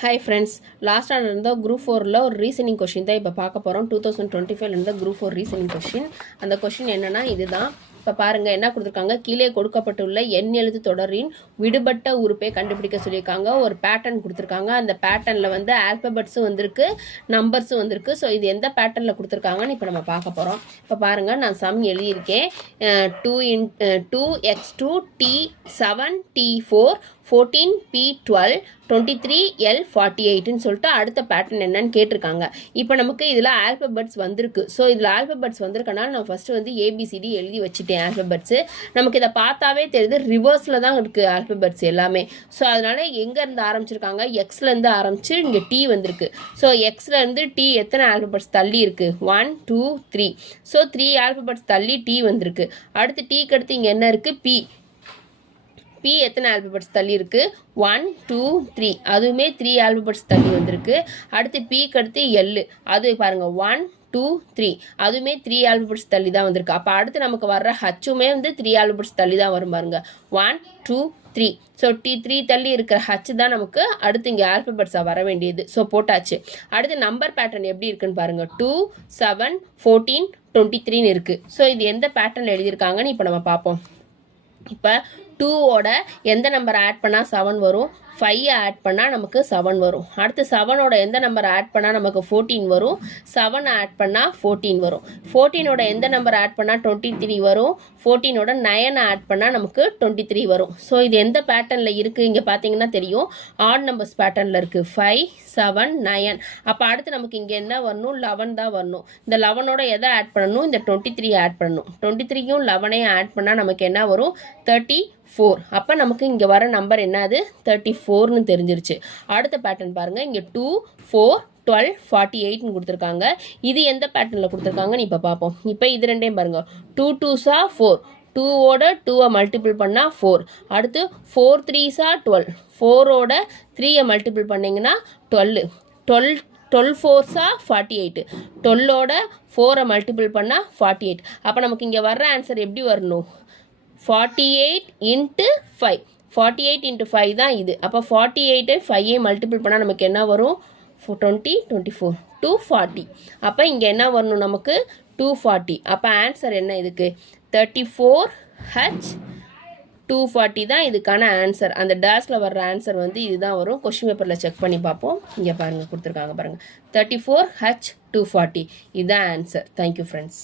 Hi friends, லாஸ்ட்டாக இருந்த group 4ல் ஒரு ரீசனிங் கொஷின் தான் இப்போ பார்க்க போகிறோம். 2025 இருந்த குரூப் 4 ரீசனிங் கொஷின். அந்த கொஷின் என்னென்னா இதுதான். இப்போ பாருங்கள் என்ன கொடுத்துருக்காங்க. கீழே கொடுக்கப்பட்டுள்ள எண் எழுத்து தொடரின் விடுபட்ட உறுப்பை கண்டுபிடிக்க சொல்லியிருக்காங்க. ஒரு பேட்டர்ன் கொடுத்துருக்காங்க. அந்த பேட்டர்னில் வந்து ஆல்பபெட்ஸும் வந்திருக்கு, நம்பர்ஸும் வந்திருக்கு. ஸோ இது எந்த பேட்டர்னில் கொடுத்துருக்காங்கன்னு இப்போ நம்ம பார்க்க போகிறோம். இப்போ பாருங்கள், நான் சம் எழுதியிருக்கேன். 2x2 t7 t4 14p12 23l48ன்னு சொல்லிட்டு அடுத்த பேட்டர்ன் என்னன்னு கேட்டிருக்காங்க. இப்போ நமக்கு இதில் ஆல்பபெட்ஸ் வந்திருக்கு. ஸோ இதில் ஆல்பபெட்ஸ் வந்திருக்கனால நான் ஃபஸ்ட்டு வந்து ஏபிசிடி எழுதி வச்சுட்டேன். ஆல்பபெட்ஸு நமக்கு இதை பார்த்தாவே தெரியுது, ரிவர்ஸில் தான் இருக்குது ஆல்பபெட்ஸ் எல்லாமே. ஸோ அதனால் எங்கேருந்து ஆரம்பிச்சிருக்காங்க, எக்ஸ்லேருந்து ஆரம்பித்து இங்கே டி வந்திருக்கு. ஸோ எக்ஸ்லேருந்து டி எத்தனை ஆல்பபெட்ஸ் தள்ளி இருக்குது, 1 2 3. ஸோ 3 ஆல்பபெட்ஸ் தள்ளி டி வந்திருக்கு. அடுத்து டீக்கு அடுத்து இங்கே என்ன இருக்குது, பி. பி எத்தனை ஆல்பபெட்ஸ் தள்ளி இருக்குது, 1 2 3. அதுவுமே 3 ஆல்பபெட்ஸ் தள்ளி வந்திருக்கு. அடுத்து பிக்கு அடுத்து எல், அது பாருங்கள் 1 2 3. அதுவுமே 3 ஆல்பபெட்ஸ் தள்ளி தான் வந்திருக்கு. அப்போ அடுத்து நமக்கு வர்ற ஹச்சுமே வந்து 3 ஆல்பபெட்ஸ் தள்ளி தான் வரும் பாருங்க, 1 2 3. ஸோ T3 தள்ளி இருக்கிற ஹச் தான் நமக்கு அடுத்து இங்கே ஆல்பபெட்ஸாக வர வேண்டியது. ஸோ போட்டாச்சு. அடுத்து நம்பர் பேட்டர்ன் எப்படி இருக்குன்னு பாருங்கள், 2 7 14 23ன்னு இருக்குது. ஸோ இது எந்த பேட்டர்ன் எழுதியிருக்காங்கன்னு இப்போ நம்ம பார்ப்போம். இப்போ 2ஓட எந்த நம்பர் ஆட் பண்ணால் 7 வரும், 5 ஆட் பண்ணால் நமக்கு 7 வரும். அடுத்து 7ஓட எந்த நம்பர் ஆட் பண்ணால் நமக்கு 14 வரும், 7 ஆட் பண்ணால் 14 வரும். 14ஓட எந்த நம்பர் ஆட் பண்ணால் 23 வரும், 14ஓட 9 ஆட் பண்ணால் நமக்கு 23 வரும். ஸோ இது எந்த பேட்டர்னில் இருக்குது, இங்கே பார்த்தீங்கன்னா தெரியும், ஆட் நம்பர்ஸ் பேட்டர்னில் இருக்குது, 5 7 9. அப்போ அடுத்து நமக்கு இங்கே என்ன வரணும், 11 தான் வரணும். இந்த 11ஓட எதை ஆட் பண்ணணும், இந்த 23 ஆட் பண்ணணும். 23யும் 11ஐயும் ஆட் பண்ணால் நமக்கு என்ன வரும், 34. அப்போ நமக்கு இங்கே வர நம்பர் என்னது, 34ன்னு தெரிஞ்சிருச்சு. அடுத்த பேட்டர்ன் பாருங்கள், இங்கே 2 4 12 48ன்னு கொடுத்துருக்காங்க. இது எந்த பேட்டர்னில் கொடுத்துருக்காங்கன்னு இப்போ பார்ப்போம். இப்போ இது ரெண்டையும் பாருங்கள், 2 2s 4. 2ஓட 2ஐ மல்டிபிள் பண்ணால் 4. அடுத்து 4 3s 12. 4ஓட 3ஐ மல்டிபிள் பண்ணிங்கன்னா 12. 12 4s 48. 12ஓட 4ஐ மல்டிபிள் பண்ணால் 48. அப்போ நமக்கு இங்கே வர்ற ஆன்சர் எப்படி வரணும், 48 × 5. 48 × 5 தான் இது. அப்போ 48 5ஐ மல்டிபிள் பண்ணால் நமக்கு என்ன வரும், 20 24 240. அப்போ இங்கே என்ன வரணும் நமக்கு, 240. அப்போ ஆன்சர் என்ன இதுக்கு, 34H 240 தான் இதுக்கான ஆன்சர். அந்த டேஷில் வர்ற ஆன்சர் வந்து இதுதான் வரும். கொஸ்டின் பேப்பரில் செக் பண்ணி பார்ப்போம். இங்கே பாருங்கள் கொடுத்துருக்காங்க பாருங்கள், 34H 240. இதுதான் ஆன்சர். Thank you friends.